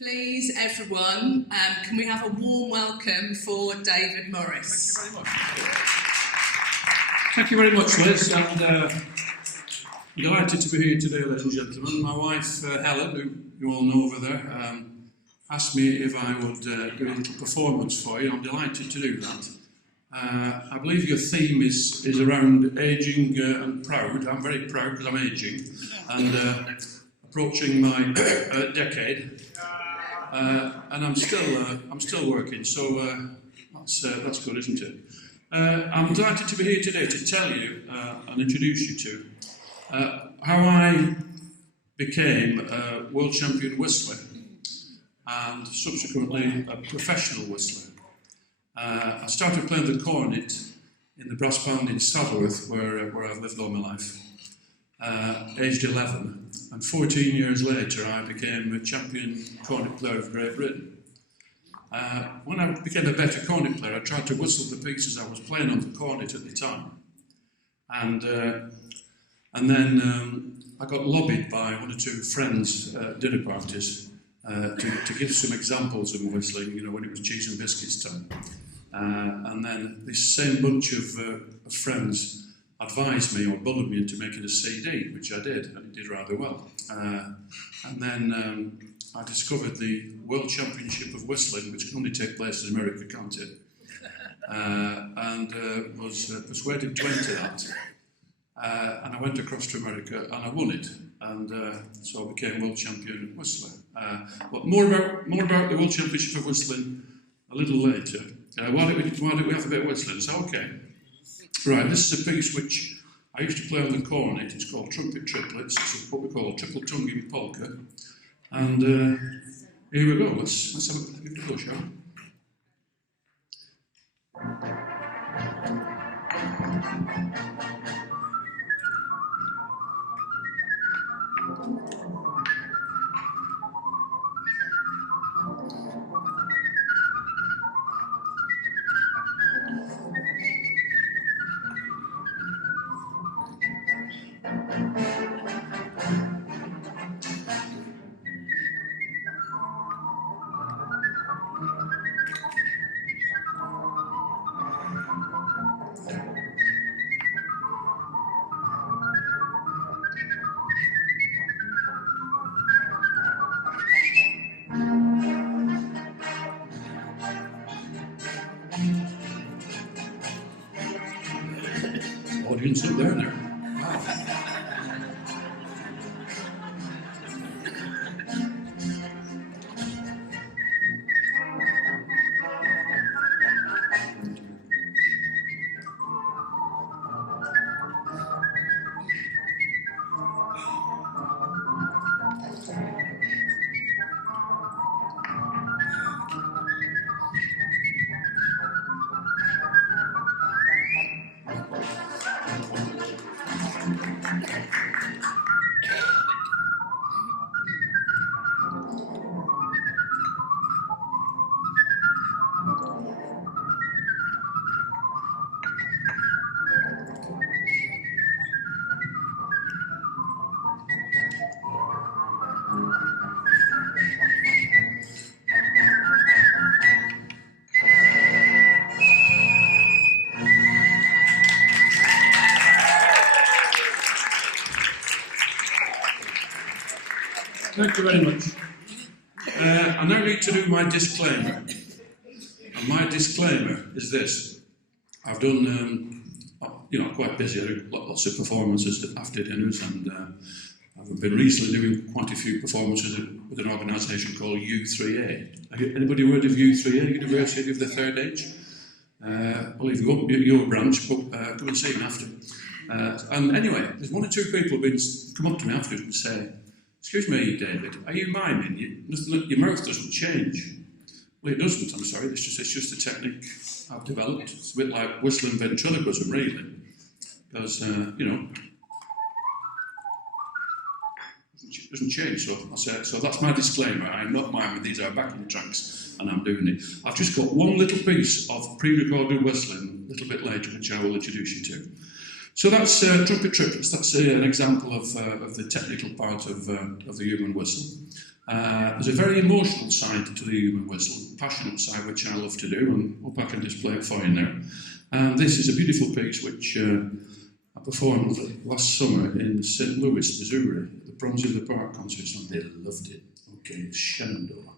Please, everyone, can we have a warm welcome for David Morris? Thank you very much, Liz, and I'm delighted to be here today, ladies and gentlemen. My wife, Helen, who you all know over there, asked me if I would do a little performance for you. I'm delighted to do that. I believe your theme is around ageing and proud. I'm very proud because I'm ageing and approaching my decade. And I'm still working, so that's good, isn't it? I'm delighted to be here today to tell you and introduce you to how I became a world champion whistler and subsequently a professional whistler. I started playing the cornet in the brass band in Saddleworth, where I've lived all my life, aged 11. And 14 years later, I became a champion cornet player of Great Britain. When I became a better cornet player, I tried to whistle the pieces I was playing on the cornet at the time. And then I got lobbied by one or two friends at dinner parties to give some examples of whistling, you know, when it was cheese and biscuits time. And then this same bunch of friends advised me or bullied me into making a CD, which I did, and it did rather well. And then I discovered the World Championship of Whistling, which can only take place in America, can't it? And was persuaded to enter that. And I went across to America and I won it. And so I became World Champion Whistler. But more about the World Championship of Whistling a little later. Why don't we have a bit of whistling? So, okay. Right, this is a piece which I used to play on the cornet. It's called Trumpet Triplets. It's what we call a triple tonguing polka. And here we go. Let's give it a go, shall we? Audience up there now. Thank you very much. I now need to do my disclaimer. And my disclaimer is this. I've done, quite busy. I do lots of performances after dinners, and I've been recently doing quite a few performances with an organisation called U3A. Anybody heard of U3A, University of the Third Age? Well, if you want your branch, but come and see me after. And anyway, there's one or two people who've come up to me afterwards and say, "Excuse me, David, are you miming? Your mouth doesn't change." Well, it doesn't, I'm sorry. It's just a technique I've developed. It's a bit like whistling ventriloquism, really. Because, it doesn't change. So that's my disclaimer. I'm not miming. These are backing tracks, and I'm doing it. I've just got one little piece of pre-recorded whistling a little bit later, which I will introduce you to. So that's Trumpet Triplets. That's an example of the technical part of the human whistle. There's a very emotional side to the human whistle, passionate side which I love to do, and hope I can display it for you now. And this is a beautiful piece which I performed last summer in St. Louis, Missouri, at the Bronze in the Park concerts, and they loved it. Okay, it's Shenandoah.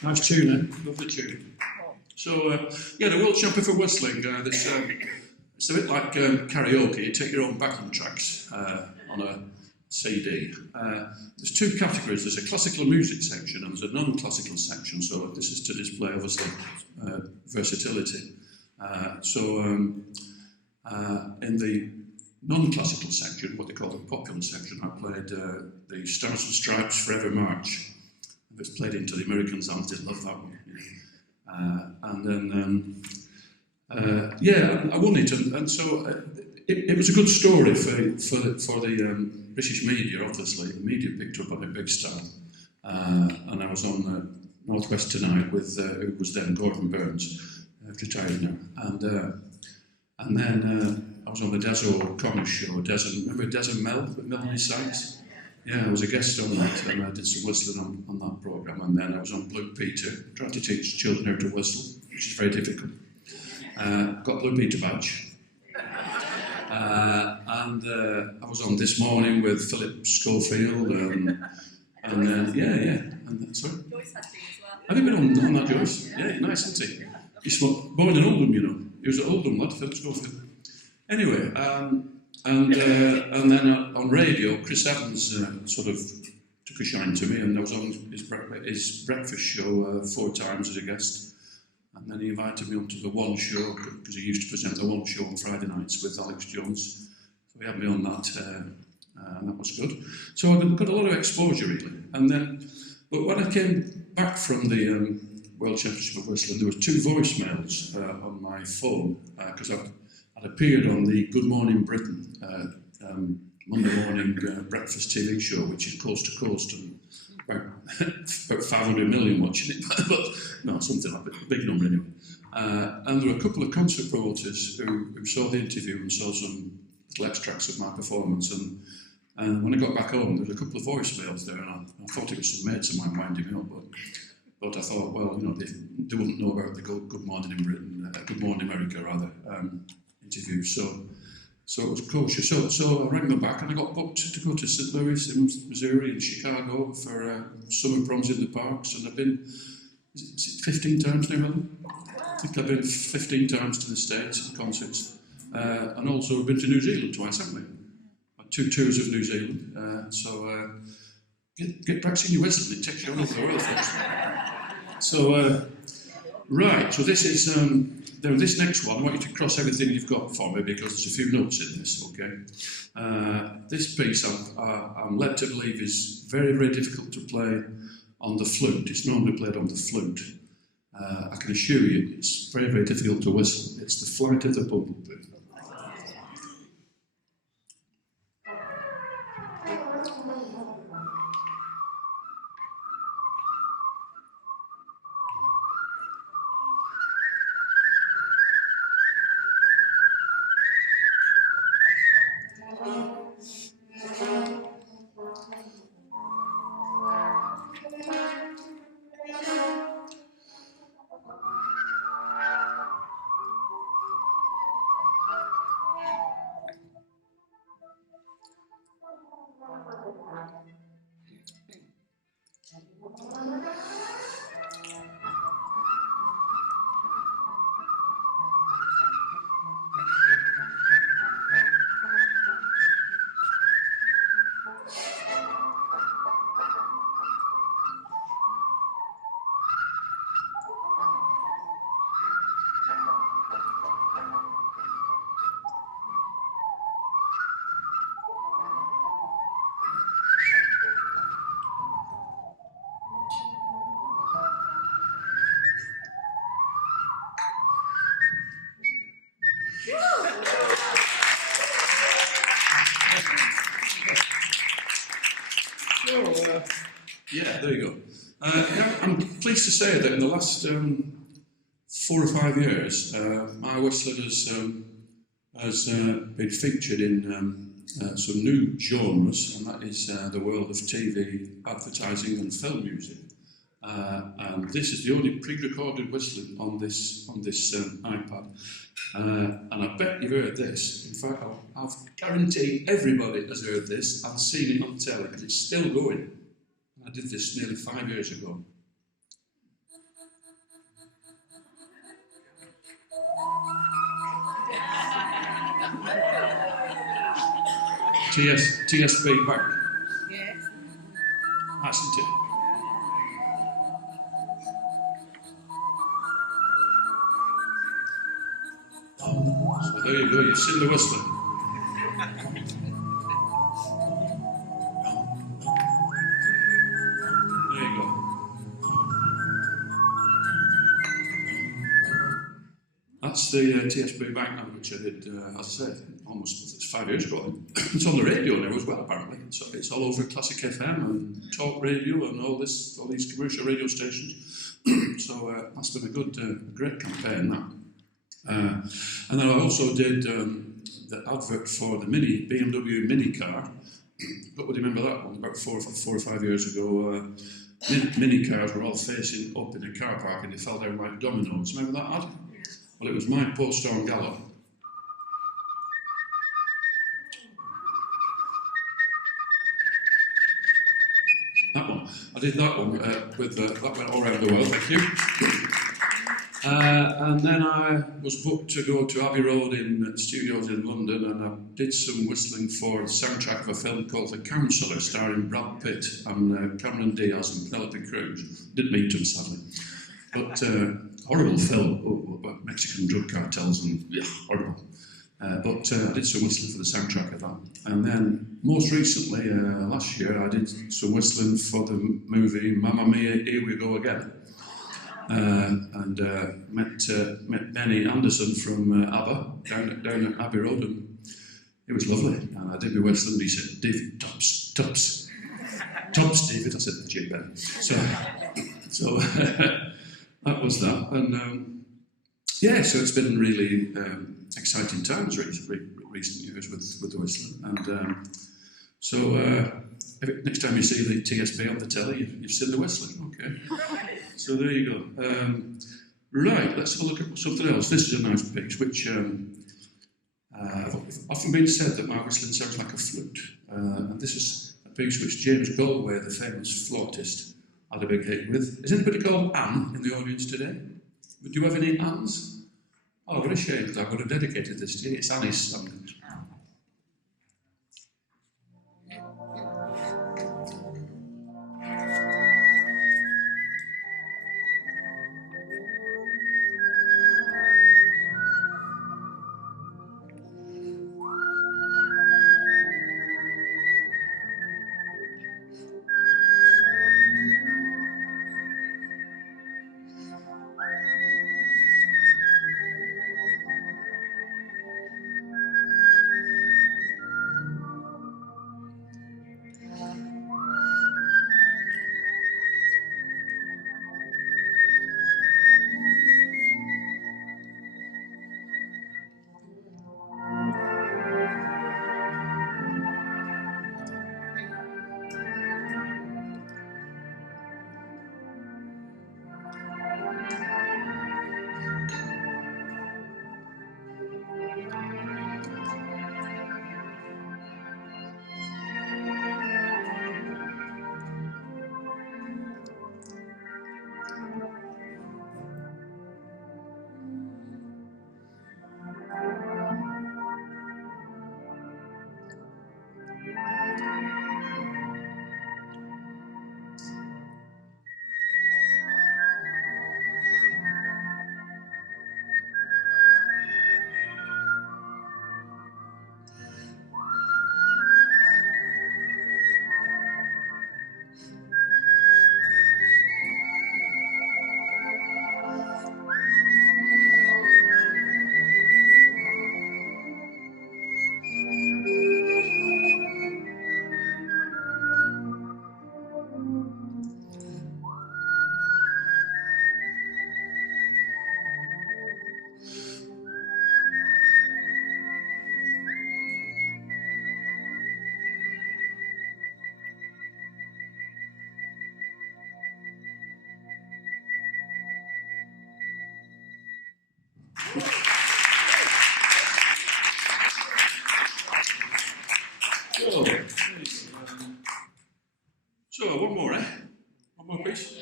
Nice tune, eh? Lovely tune. So, yeah, the World Champion for Whistling, it's a bit like karaoke. You take your own backing tracks on a CD. There's two categories. There's a classical music section and there's a non-classical section, so this is to display, obviously, versatility. In the non-classical section, what they call the popular section, I played the Stars and Stripes Forever March. It's played into the American songs, they love that one. And then, I won it, and so it was a good story for the British media, obviously. The media picked up on a big star. And I was on North West Tonight with, who was then Gordon Burns, retired now. And then I was on the Des O'Connor show, remember Des and Mel with Melanie Sykes? Yeah, I was a guest on that, and I did some whistling on that programme, and then I was on Blue Peter, trying to teach children how to whistle, which is very difficult. Got Blue Peter badge. And I was on This Morning with Philip Schofield, and then, and sorry? Joyce has been as well. Have you been on that, Joyce? Yeah, nice, isn't he? He's born in Oldham, you know. He was at Oldham, lad, Philip Schofield. Anyway, and then on radio, Chris Evans sort of took a shine to me, and I was on his breakfast show 4 times as a guest. And then he invited me onto the One Show, because he used to present the One Show on Friday nights with Alex Jones. So he had me on that, and that was good. So I got a lot of exposure, really. And then, but when I came back from the World Championship of Whistling, there was 2 voicemails on my phone, because I'd appeared on the Good Morning Britain Monday morning breakfast TV show, which is coast to coast, and about 500 million watching it, but no, something like that, a big number anyway. And there were a couple of concert promoters who saw the interview and saw some little extracts of my performance, and when I got back home, there was a couple of voicemails there, and I thought it was some mates of mine winding me up, but I thought, well, you know, they wouldn't know about the Good Morning in Britain, Good Morning America rather, interview, so it was cautious. So I rang them back, and I got booked to go to St. Louis in Missouri and Chicago for summer proms in the parks, and I've been, is it 15 times now, Helen? I think I've been 15 times to the States for concerts, and also I've been to New Zealand twice, haven't we? 2 tours of New Zealand, so get practicing your whistling, it takes you all over the world, folks. So, right, so this is, then this next one, I want you to cross everything you've got for me, because there's a few notes in this, okay? This piece, I'm led to believe, is very, very difficult to play on the flute. It's normally played on the flute. I can assure you, it's very, very difficult to whistle. It's The Flight of the Bumblebee. Yeah, there you go. Yeah, I'm pleased to say that in the last 4 or 5 years, my whistling has been featured in some new genres, and that is the world of TV, advertising, and film music. And this is the only pre-recorded whistling on this iPad. And I bet you've heard this. In fact, I've guaranteed everybody has heard this and seen it on telly, because it's still going. I did this nearly 5 years ago. TSB Bank. Yes. That's it. So there you go, you've seen the whistling. There you go. That's the TSB Bank now, which I did, as I said, almost 5 years ago. It's on the radio now as well, apparently. It's all over Classic FM and Talk Radio and all these commercial radio stations. So that's been a good, great campaign, that. And then I also did the advert for the BMW Mini car. But would you remember that one? About four or 5 years ago, Mini cars were all facing up in a car park and they fell down like dominoes. Remember that ad? Well, it was my poster on Gallo. That one. I did that one that went all around the world, thank you. And then I was booked to go to Abbey Road in studios in London, and I did some whistling for the soundtrack of a film called The Counsellor, starring Brad Pitt and Cameron Diaz and Penelope Cruz. Didn't meet them, sadly. But horrible film about Mexican drug cartels and horrible. But I did some whistling for the soundtrack of that. And then, most recently, last year, I did some whistling for the movie Mamma Mia, Here We Go Again. And met Benny Anderson from ABBA down at Abbey Road, and it was lovely. And I did my whistling, and he said, David, tops, David. I said, J. Ben. So that was that. And so it's been really exciting times recent years with the whistling. And next time you see the TSB on the telly, you've seen the whistling. Okay. So there you go. Right, let's have a look at something else. This is a nice piece, which I've often been said that my whistling sounds like a flute. And this is a piece which James Galway, the famous flautist, had a big hit with. Is anybody called Anne in the audience today? Do you have any Annes? Oh, what a shame, because I would have dedicated this to you. It's Annie's song. So, one more, eh? One more piece?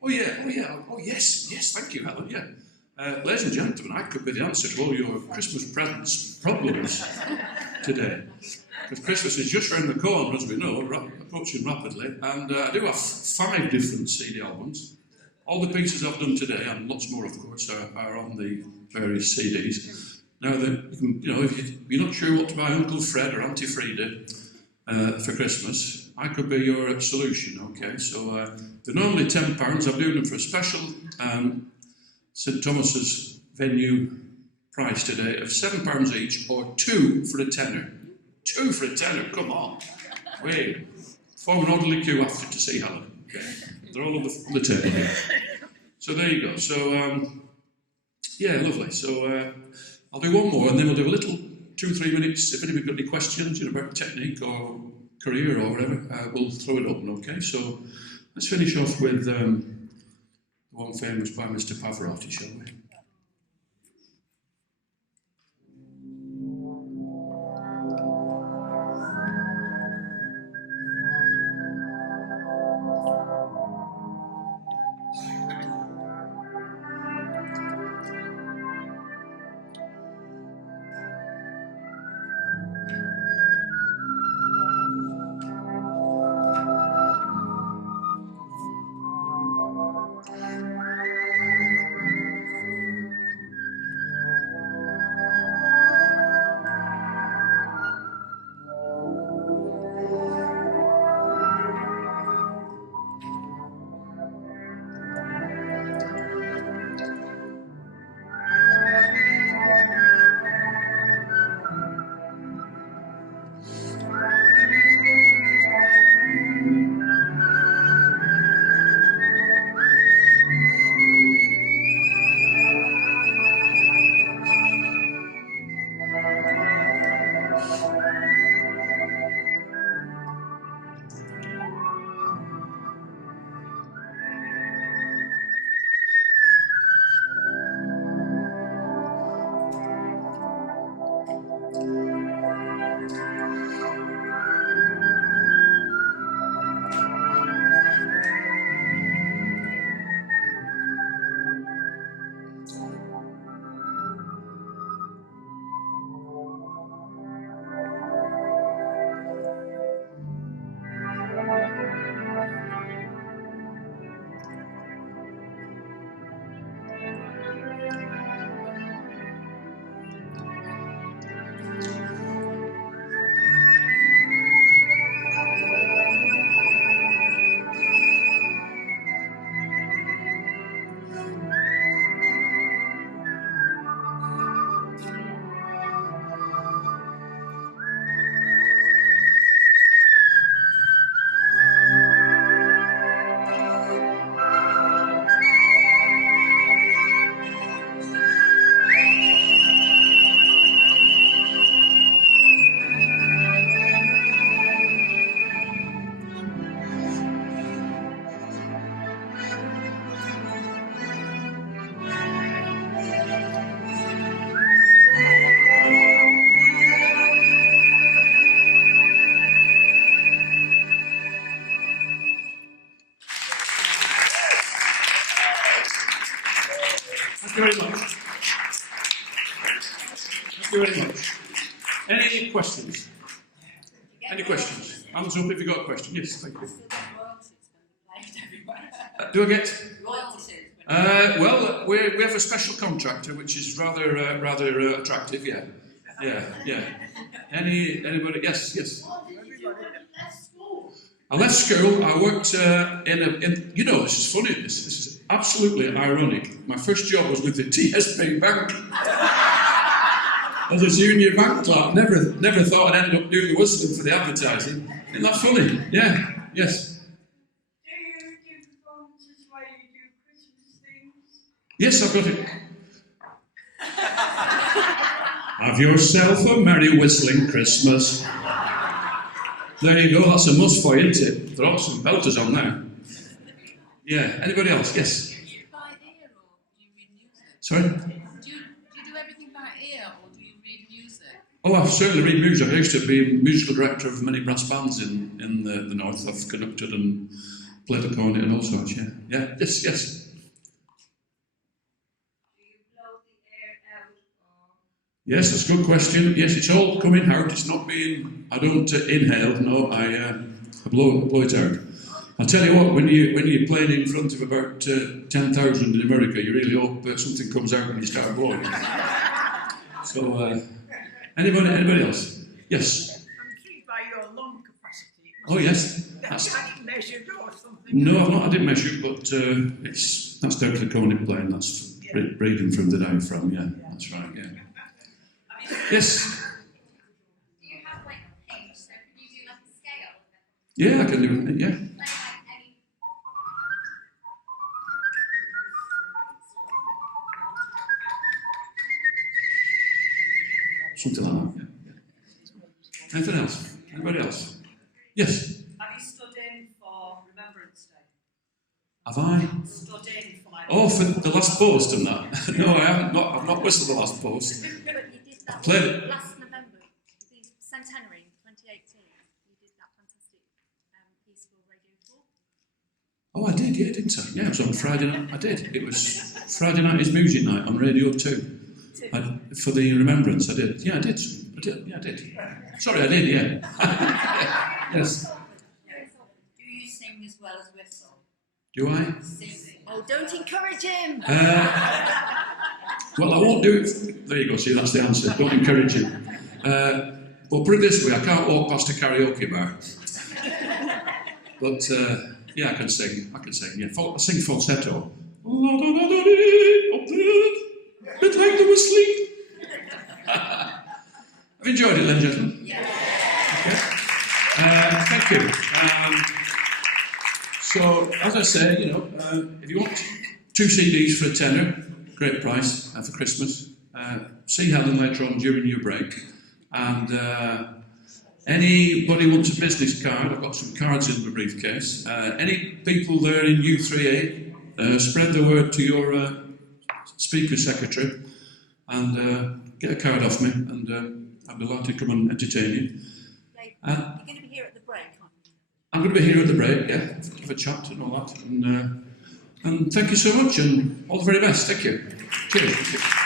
Oh yes, thank you, Helen, yeah. Ladies and gentlemen, I could be the answer to all your Christmas presents problems today. Because Christmas is just around the corner, as we know, approaching rapidly, and I do have 5 different CD albums. All the pieces I've done today, and lots more, of course, are on the various CDs. Now, if you're not sure what to buy Uncle Fred or Auntie Frida for Christmas, I could be your solution, okay? So they're normally £10. I'm doing them for a special St Thomas's venue price today of £7 each, or 2 for a tenner. 2 for a tenner, come on. Wait, form an orderly queue after to see Helen. Okay. They're all on the table here. So there you go. So, yeah, lovely. So I'll do one more, and then we'll do a little 2-3 minutes. If anybody's got any questions about technique or career or whatever, we'll throw it open, okay? So let's finish off with the one famous by Mr. Pavarotti, shall we? you very much. Any questions? Any questions? Hands up if you've got a question. Yes, thank you. Do I get? Well, we have a special contractor, which is rather attractive. Yeah. Anybody? Yes. I left school. I worked in. You know, this is funny. This is absolutely ironic. My first job was with the TSB Bank as a junior bank clerk. Never thought I'd end up doing the whistling for the advertising. Isn't that funny? Yeah. Yes. Yes, I've got it. Have yourself a merry whistling Christmas. There you go, that's a must for you, isn't it? Throw some belters on there. Yeah, anybody else? Yes? Do you by ear or do you read music? Sorry? Do you do everything by ear or do you read music? Oh, I certainly read music. I used to be musical director of many brass bands in the north. I've conducted and played the cornet and all sorts, yeah. Yes. Yes, that's a good question. Yes, it's all coming out. It's not being. I don't inhale. No, I blow it out. I'll tell you what. When you're playing in front of about 10,000 in America, you really hope something comes out when you start blowing. So, anybody else? Yes. I'm intrigued by your lung capacity. Oh yes. Have you measured or something? No, I've not. I didn't measure, but that's down to the cornet playing. That's breathing from the diaphragm. Yeah, that's right. Yeah. Yes. Do you have like a pitch? So can you do like a scale? Yeah, I can do it. Yeah. Play like any. Something like that. Yeah. Anything else? Anybody else? Yes. Have you stood in for Remembrance Day? Have I? Stood in for like. Oh, for the last post and that. No, I haven't. I've not whistled the last post. But you did that Played it. last November, the centenary, 2018. You did that fantastic piece for Radio 4. Oh, I did. Yeah, didn't I? Yeah, it was on Friday night. I did. It was Friday night is music night on Radio 2. For the remembrance, I did. Yeah, I did. Yeah, I did. Sorry, I did. Yeah. Yes. Do you sing as well as whistle? Do I? Sing. Oh, don't encourage him! Well, I won't do it. There you go. See, that's the answer. Don't encourage him. Well, put it this way: I can't walk past a karaoke bar. But yeah, I can sing. Yeah, I sing falsetto. Bit like the whistling. I've enjoyed it, ladies and gentlemen. Yeah. Okay. Thank you. So, as I say, if you want 2 CDs for a tenner, great price for Christmas. See Helen later on during your break. And anybody wants a business card, I've got some cards in my briefcase. Any people there in U3A, spread the word to your speaker secretary and get a card off me, and I'd be delighted to come and entertain you. You're going to be here at the break, aren't you? I'm going to be here at the break, yeah, give a chat and all that. And thank you so much, and all the very best. Thank you. Cheers. Thank you.